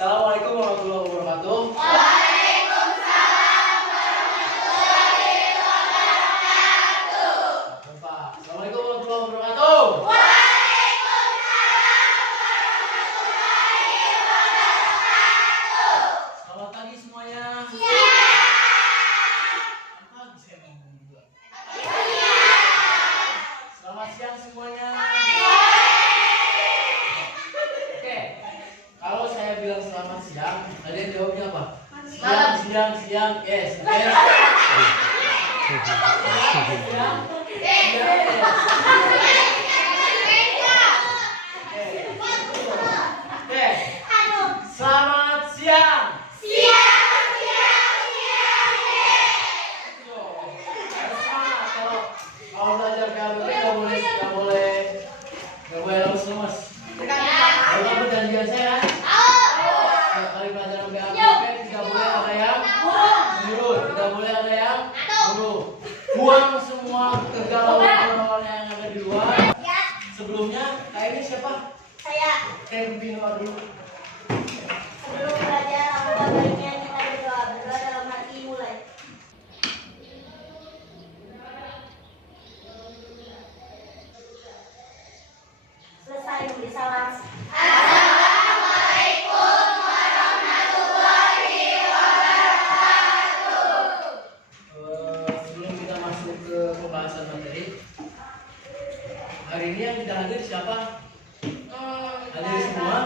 Assalamualaikum warahmatullahi wabarakatuh. Waalaikumsalam warahmatullahi wabarakatuh. Assalamualaikum warahmatullahi wabarakatuh. Waalaikumsalam warahmatullahi wabarakatuh. Selamat pagi semuanya. Pagi saya ngomong juga. Selamat siang semuanya. Oke, kalau saya bilang selamat siang, kalian jawabnya apa? Siang. Yes. Selamat siang. Kalau belajar KBP nggak boleh lemes. Kalau kamu janjian saya kan? Setiap kali pelajaran KBP tidak boleh ada yang menurut, tidak boleh ada yang buruk. Buang semua kegalauan yang ada di luar. Sebelumnya, ini siapa? Minum dulu. Sebelum belajar, apa baiknya kita berdoa dalam hati mulai. Selesai memberi salam. Assalamualaikum warahmatullahi wabarakatuh. Sebelum kita masuk ke pembahasan materi, hari ini yang kita hadir siapa? Hadir semua?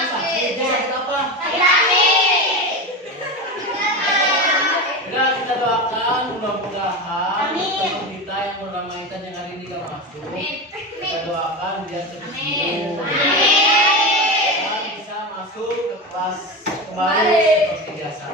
Sakit apa? Udah kita doakan mudah-mudahan teman kita yang meramaikan yang hari ini gak masuk. Kita doakan biar cepat sembuh dan bisa masuk ke kelas kembali seperti biasa.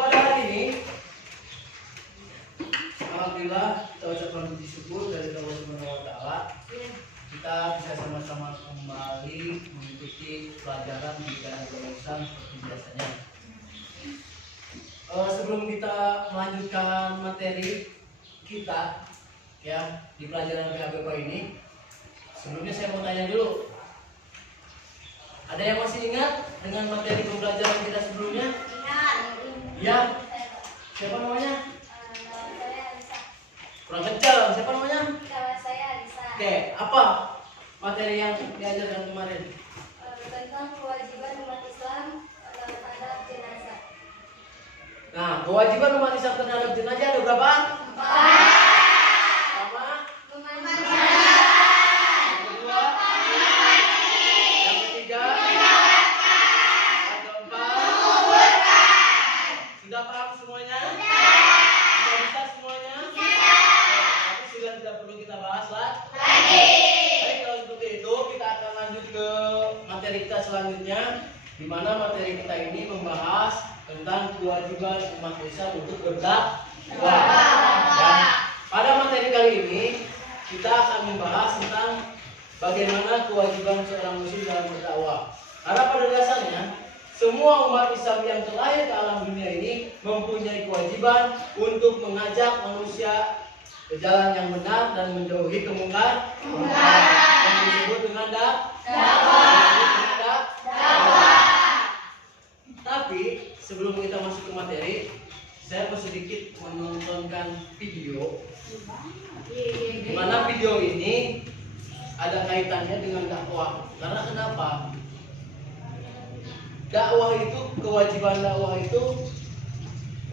Pada hari ini, alhamdulillah kita ucapkan puji syukur dari Allah Subhanahu wa taala. Kita bisa sama-sama kembali mengikuti pelajaran di dalam jurusan seperti biasanya. Sebelum kita melanjutkan materi kita ya di pelajaran PHBP ini, sebelumnya saya mau tanya dulu. Ada yang masih ingat dengan materi pembelajaran kita sebelumnya? Ya. Siapa namanya? Kurang kencang. Siapa namanya? Oke, apa materi yang diajarkan kemarin? Tentang kewajiban umat Islam terhadap jenazah. Nah, kewajiban umat Islam terhadap jenazah ada berapa? 4. Pertama, yang kedua, yang ketiga, yang keempat. Sudah paham semuanya? Sudah bisa semuanya? Tapi sudah tidak perlu kita bahas lagi. Baik, kalau seperti itu kita akan lanjut ke materi kita selanjutnya, di mana materi kita ini membahas tentang kewajiban umat Islam untuk berdakwah. Dan pada materi kali ini kita akan membahas tentang bagaimana kewajiban seorang muslim dalam berdakwah. Karena pada dasarnya semua umat Islam yang terlahir ke alam dunia ini mempunyai kewajiban untuk mengajak manusia ke jalan yang benar dan menjauhi kemungkaran yang disebut dengan dakwah. Tapi sebelum kita masuk ke materi, saya mau sedikit menontonkan video. Di mana video ini ada kaitannya dengan dakwah. Karena kenapa? Dakwah itu, kewajiban dakwah itu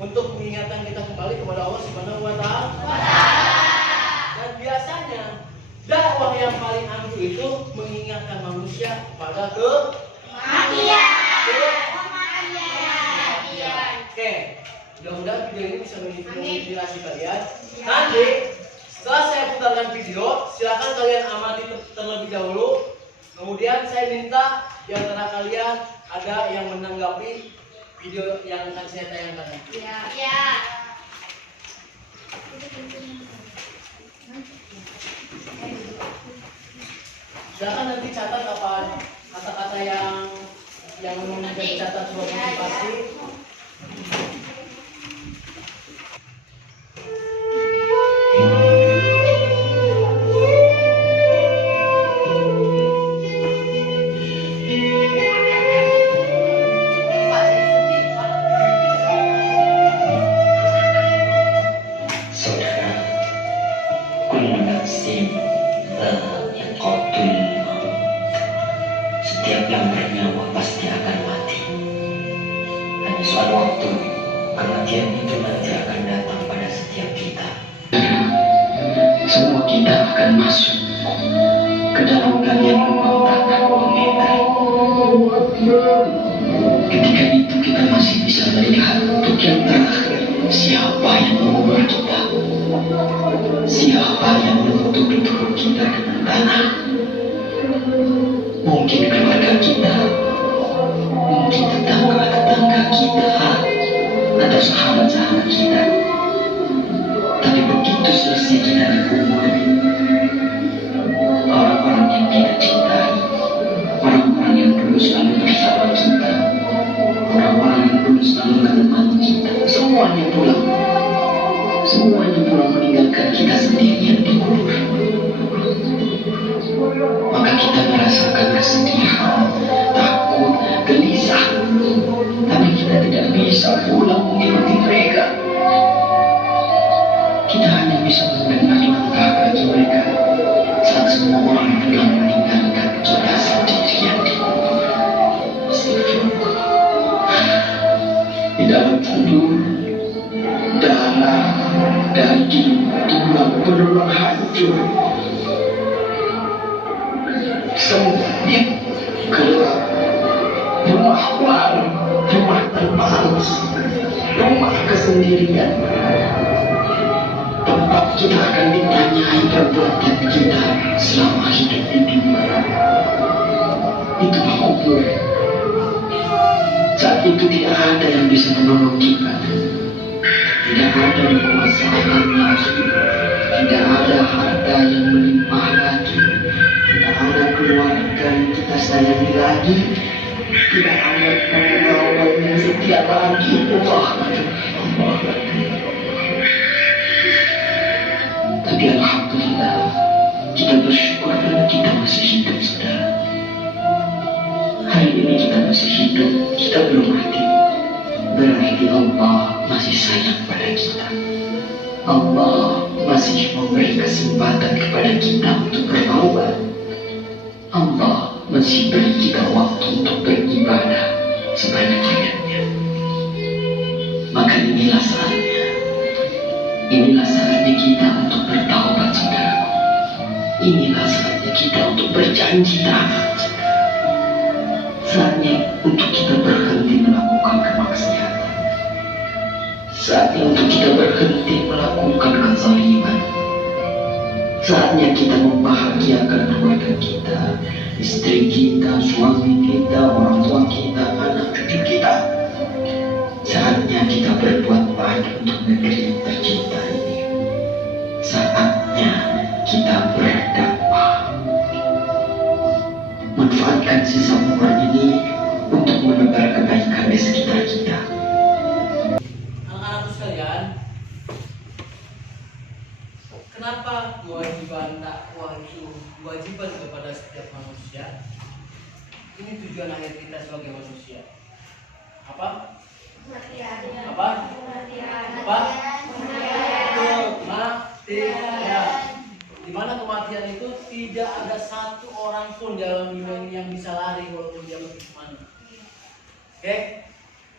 untuk mengingatkan kita kembali kepada Allah Subhanahu wa taala. Dan biasanya dakwah yang paling ampuh itu mengingatkan manusia pada kematian. Oke, mudah-mudahan video ini bisa menginspirasi kalian. Nanti setelah saya putarkan video, silakan kalian amati terlebih dahulu. Kemudian saya minta di antara kalian ada yang menanggapi video yang akan saya tayangkan. Silakan nanti catat apa kata-kata yang menjadi catat buat motivasi. nafsin yang qatul maut. Setiap yang bernyawa pasti akan mati. Hanya soal waktu, kematian itu nanti akan datang pada setiap kita. Semua kita akan masuk ke dalam galian lubang tanah 2 meter. Ketika itu kita masih bisa melihat untuk yang terakhir siapa yang mengubur kita, siapa yang menutupi tubuh kita dengan tanah. Mungkin keluarga kita, mungkin tetangga-tetangga kita, atau sahabat-sahabat kita. Tapi begitu selesai kita dikubur, orang-orang yang kita cintai, orang-orang yang dulu selalu bersama kita, orang-orang yang dulu selalu menemani kita, semuanya pulang meninggalkan kita sendirian di kubur. Maka kita merasakan kesedihan, takut, gelisah, tapi kita tidak bisa pulang mengikuti mereka. Kita hanya bisa mendengar langkah kaki mereka saat semua orang pulang meninggalkan kita sendirian di kubur. Di dalam tubuh, darah, daging, tulang berulang hancur. Sempit, gelap, rumah baru, rumah terbatas, rumah kesendirian. Tempat kita akan ditanyai perbuatan kita selama hidup di dunia. Itulah kubur. Saat itu tidak ada yang bisa menolong kita. Tidak ada kekuasaan lagi. Tidak ada harta yang melimpah lagi. Tidak ada keluarga yang kita sayangi lagi. Tidak ada pengawal yang setia lagi. Allah. Tapi alhamdulillah, kita bersyukur karena kita masih hidup, saudara. Hari ini kita masih hidup, kita belum mati. Berarti Allah masih sayang pada kita. Allah masih memberi kesempatan kepada kita untuk bertaubat. Allah masih beri kita waktu untuk beribadah sebanyak-banyaknya. Maka inilah saatnya. Inilah saatnya kita untuk bertaubat, saudaraku. Inilah saatnya kita untuk berjanji taat. Saatnya untuk kita berhenti melakukan kemaksiatan. Saatnya untuk kita berhenti melakukan kezaliman. Saatnya kita membahagiakan keluarga kita, istri kita, suami kita, orang tua kita, anak cucu kita. Saatnya kita berbuat baik untuk negeri yang tercinta ini. Saatnya kita berdakwah. Manfaatkan sisa umur ini untuk menebar kebaikan di sekitar kita. Anak-anakku sekalian, kenapa kewajiban dakwah itu kewajiban kepada setiap manusia? Ini tujuan akhir kita sebagai manusia. Apa? Apa? Apa? Kematian. Di mana kematian itu tidak ada satu orang pun dalam dunia ini yang bisa lari walaupun dia pergi kemana. Oke?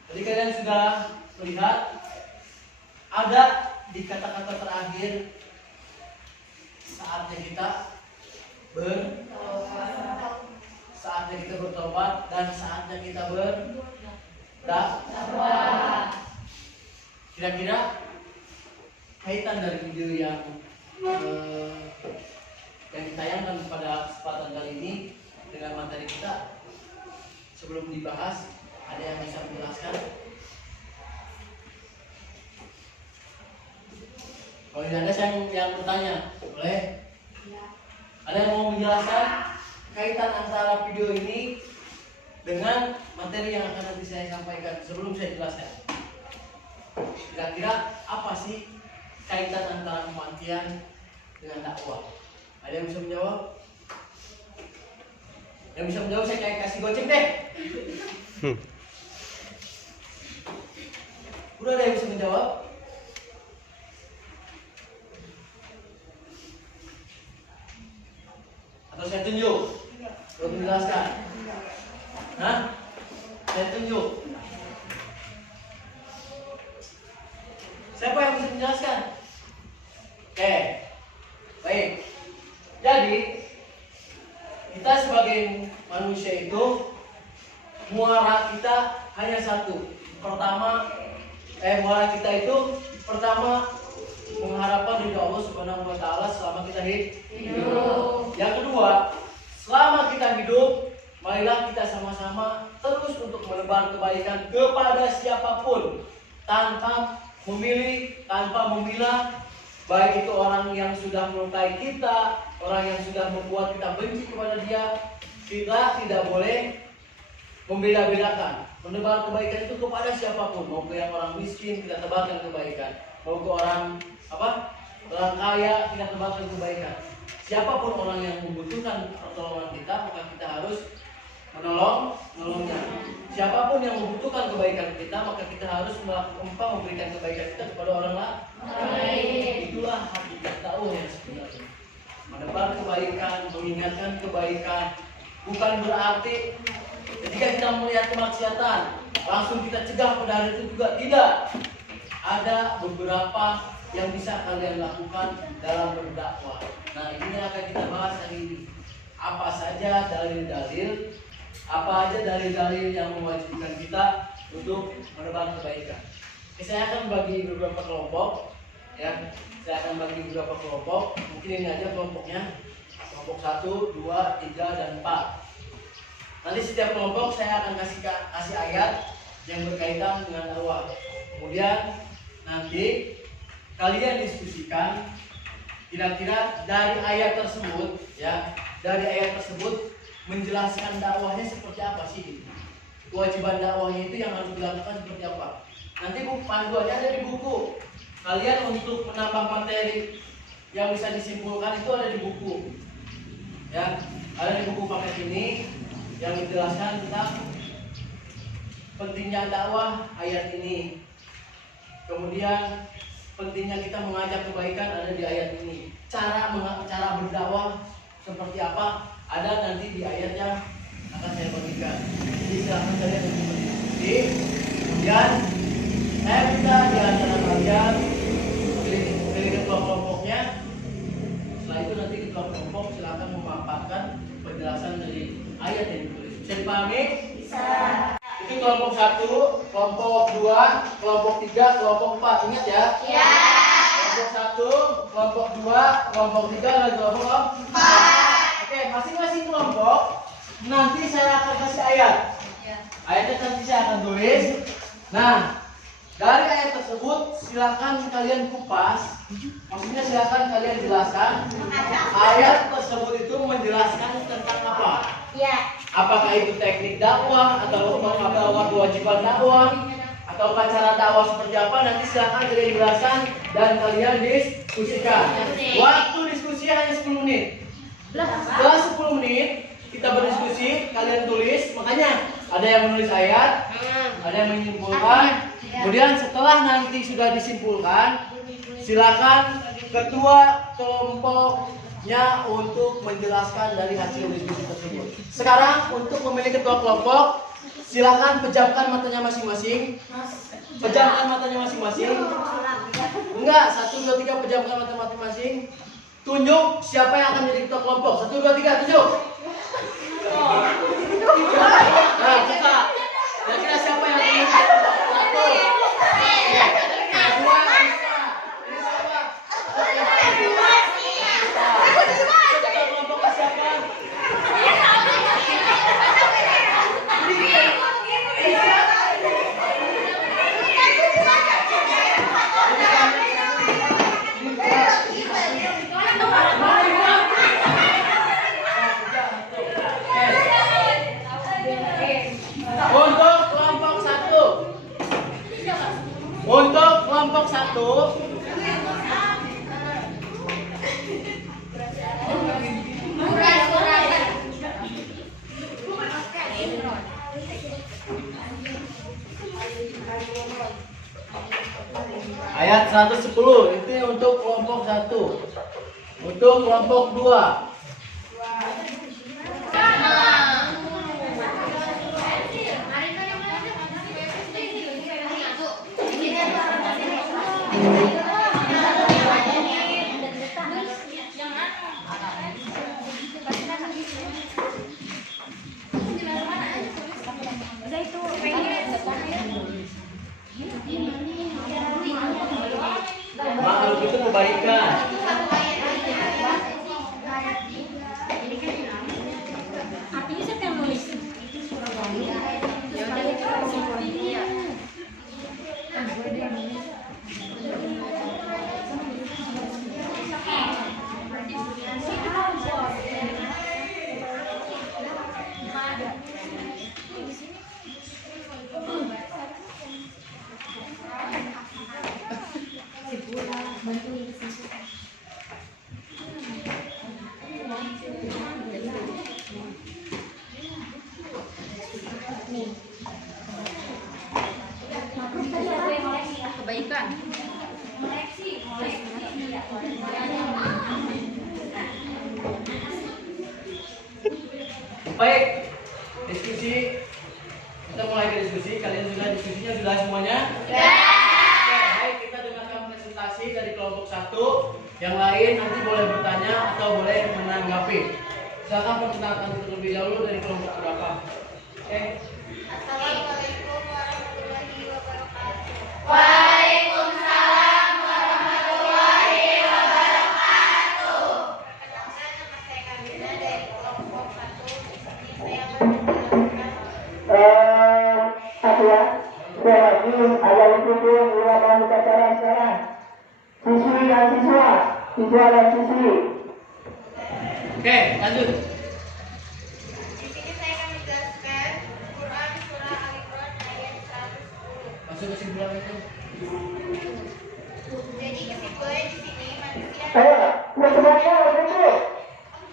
Jadi kalian sudah melihat ada di kata-kata terakhir saatnya kita bertobat dan saatnya kita berdakwah. Kira-kira kaitan dari video yang ditayangkan pada kesempatan kali ini dengan materi kita, sebelum dibahas, ada yang bisa menjelaskan? Kalau tidak ada, saya yang bertanya, boleh? Ada yang mau menjelaskan kaitan antara video ini dengan materi yang akan nanti saya sampaikan sebelum saya jelaskan? Kira-kira apa sih kaitan antara kematian dengan dakwah? Ada yang bisa menjawab? Yang bisa menjawab saya kayak kasih goceng deh. Udah ada yang bisa menjawab? Atau saya tunjuk? Untuk menjelaskan? Hah? Saya tunjuk. Siapa yang bisa menjelaskan? Oke, baik. Jadi kita sebagai manusia itu muara kita hanya satu. Muara kita itu pertama mengharapkan ridha Allah Subhanahu wa taala selama kita hidup. Yang kedua, selama kita hidup, marilah kita sama-sama terus untuk menebar kebaikan kepada siapapun tanpa memilih, tanpa memilah, baik itu orang yang sudah melukai kita, orang yang sudah membuat kita benci kepada dia. Kita tidak boleh membeda-bedakan. Menebar kebaikan itu kepada siapapun, mau ke yang orang miskin kita tebarkan kebaikan, mau ke orang kaya kita tebarkan kebaikan. Siapapun orang yang membutuhkan pertolongan kita, maka kita harus menolongnya. Siapapun yang membutuhkan kebaikan kita, maka kita harus memberikan kebaikan kita kepada orang lain. Itulah hakikat dakwah yang sebenarnya. Menebar kebaikan, mengingatkan kebaikan, bukan berarti ketika kita melihat kemaksiatan langsung kita cegah pada hari itu juga tidak. Ada beberapa yang bisa kalian lakukan dalam berdakwah. Nah, ini akan kita bahas hari ini. Apa saja dalil-dalil, apa aja dalil-dalil yang mewajibkan kita untuk menebar kebaikan. Saya akan bagi beberapa kelompok, ya. Saya akan bagi beberapa kelompok. Mungkin ini aja kelompoknya. Kelompok 1, 2, 3, dan 4. Nanti setiap kelompok saya akan kasih ayat yang berkaitan dengan dakwah. Kemudian nanti kalian diskusikan kira-kira dari ayat tersebut, ya, dari ayat tersebut menjelaskan dakwahnya seperti apa sih? Kewajiban dakwahnya itu yang harus dilakukan seperti apa? Nanti panduannya ada di buku. Kalian untuk menambah materi yang bisa disimpulkan itu ada di buku. Ya, ada di buku paket ini yang menjelaskan tentang pentingnya dakwah ayat ini. Kemudian pentingnya kita mengajak kebaikan ada di ayat ini. Cara berdakwah seperti apa ada nanti di ayat yang akan saya bagikan. Jadi silahkan kalian mengikuti. Kemudian saya minta di antara kalian pilih ketua kelompoknya. Setelah itu nanti ketua kelompok silakan memaparkan penjelasan dari ayat yang ditulis. Bisa dipahami? Bisa. Itu kelompok 1, kelompok 2, kelompok 3, kelompok 4. Ingat ya? Ya. Kelompok 1, kelompok 2, kelompok 3, dan kelompok 4. Oke, masing-masing kelompok nanti saya akan kasih ayat. Ayatnya nanti saya akan tulis. Nah, dari ayat tersebut silakan kalian kupas. Maksudnya silakan kalian jelaskan. Ayat tersebut itu menjelaskan tentang apa? Ya. Apakah itu teknik dakwah atau apakah kewajiban dakwah atau cara dakwah seperti apa? Nanti silakan kalian jelaskan dan kalian diskusikan. Waktu diskusi hanya 10 menit. Setelah 10 menit kita berdiskusi, kalian tulis. Makanya ada yang menulis ayat, ada yang menyimpulkan. Kemudian setelah nanti sudah disimpulkan, silakan ketua kelompoknya untuk menjelaskan dari hasil diskusi tersebut. Sekarang untuk memilih ketua kelompok, silakan pejamkan matanya masing-masing. Pejamkan matanya masing-masing. Enggak, 1, 2, 3 pejamkan mata masing-masing. Tunjuk siapa yang akan jadi ketua kelompok. 1, 2, 3 tunjuk. Nah, kita kira-kira siapa yang akan jadi Untuk kelompok 1 ayat 110 itu untuk kelompok 1. Untuk kelompok 2 kebaikan. Artinya siapa yang nulis? Kebaikan. Baik, diskusi. Kita mulai ke diskusi. Kalian sudah diskusinya sudah semuanya? Sudah. Oke, baik, kita dengarkan presentasi dari kelompok 1. Yang lain nanti boleh bertanya atau boleh menanggapi. Silakan perkenalkan terlebih dahulu dari kelompok berapa. Oke. Assalamualaikum warahmatullahi wabarakatuh. Waalaikumsalam warahmatullahi wabarakatuh. Perkenalkan, nama saya Kamila dari kelompok 1. Di sini saya akan menjelaskan Apa ya? Sekali lagi, ayah itu menggunakan upacara sekarang. Siswi dan siswa, siswa dan siswi. Oke, lanjut. Di sini saya akan menjelaskan Quran surah Al-Imran ayat 110. Masuk kesimpulan itu. Jadi kesimpulannya di sini manusia Ayo, semuanya begitu.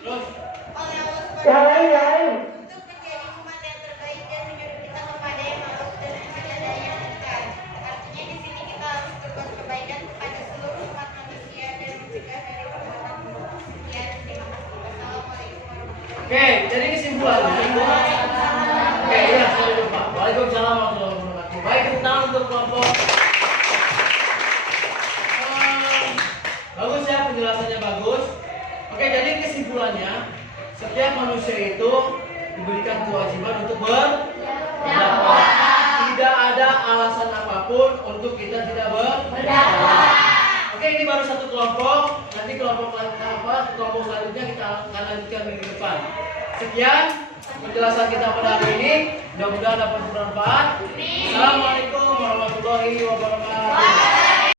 Terus, oleh Allah Yang SWT lain, yang lain. untuk menjadi umat yang terbaik dan menyuruh kita kepada yang maaf dan ibadah yang dekat. Artinya di sini kita harus berbuat kebaikan kepada seluruh umat manusia dan mencegah dari perbuatan buruk. Sekian, terima kasih. Wassalamualaikum warahmatullahi wabarakatuh. oke, jadi kesimpulannya. Oke, iya, saya lupa. Waalaikumsalam warahmatullahi wabarakatuh. Baik, tepuk tangan untuk kelompok. Bagus ya, penjelasannya bagus. Oke, jadi kesimpulannya, setiap manusia itu diberikan kewajiban untuk berdakwah. Tidak ada alasan apapun untuk kita tidak berdakwah. Oke, ini baru satu kelompok. Nanti kelompok selanjutnya kita akan lanjutkan minggu depan. Sekian penjelasan kita pada hari ini. Mudah-mudahan dapat bermanfaat. Assalamualaikum warahmatullahi wabarakatuh.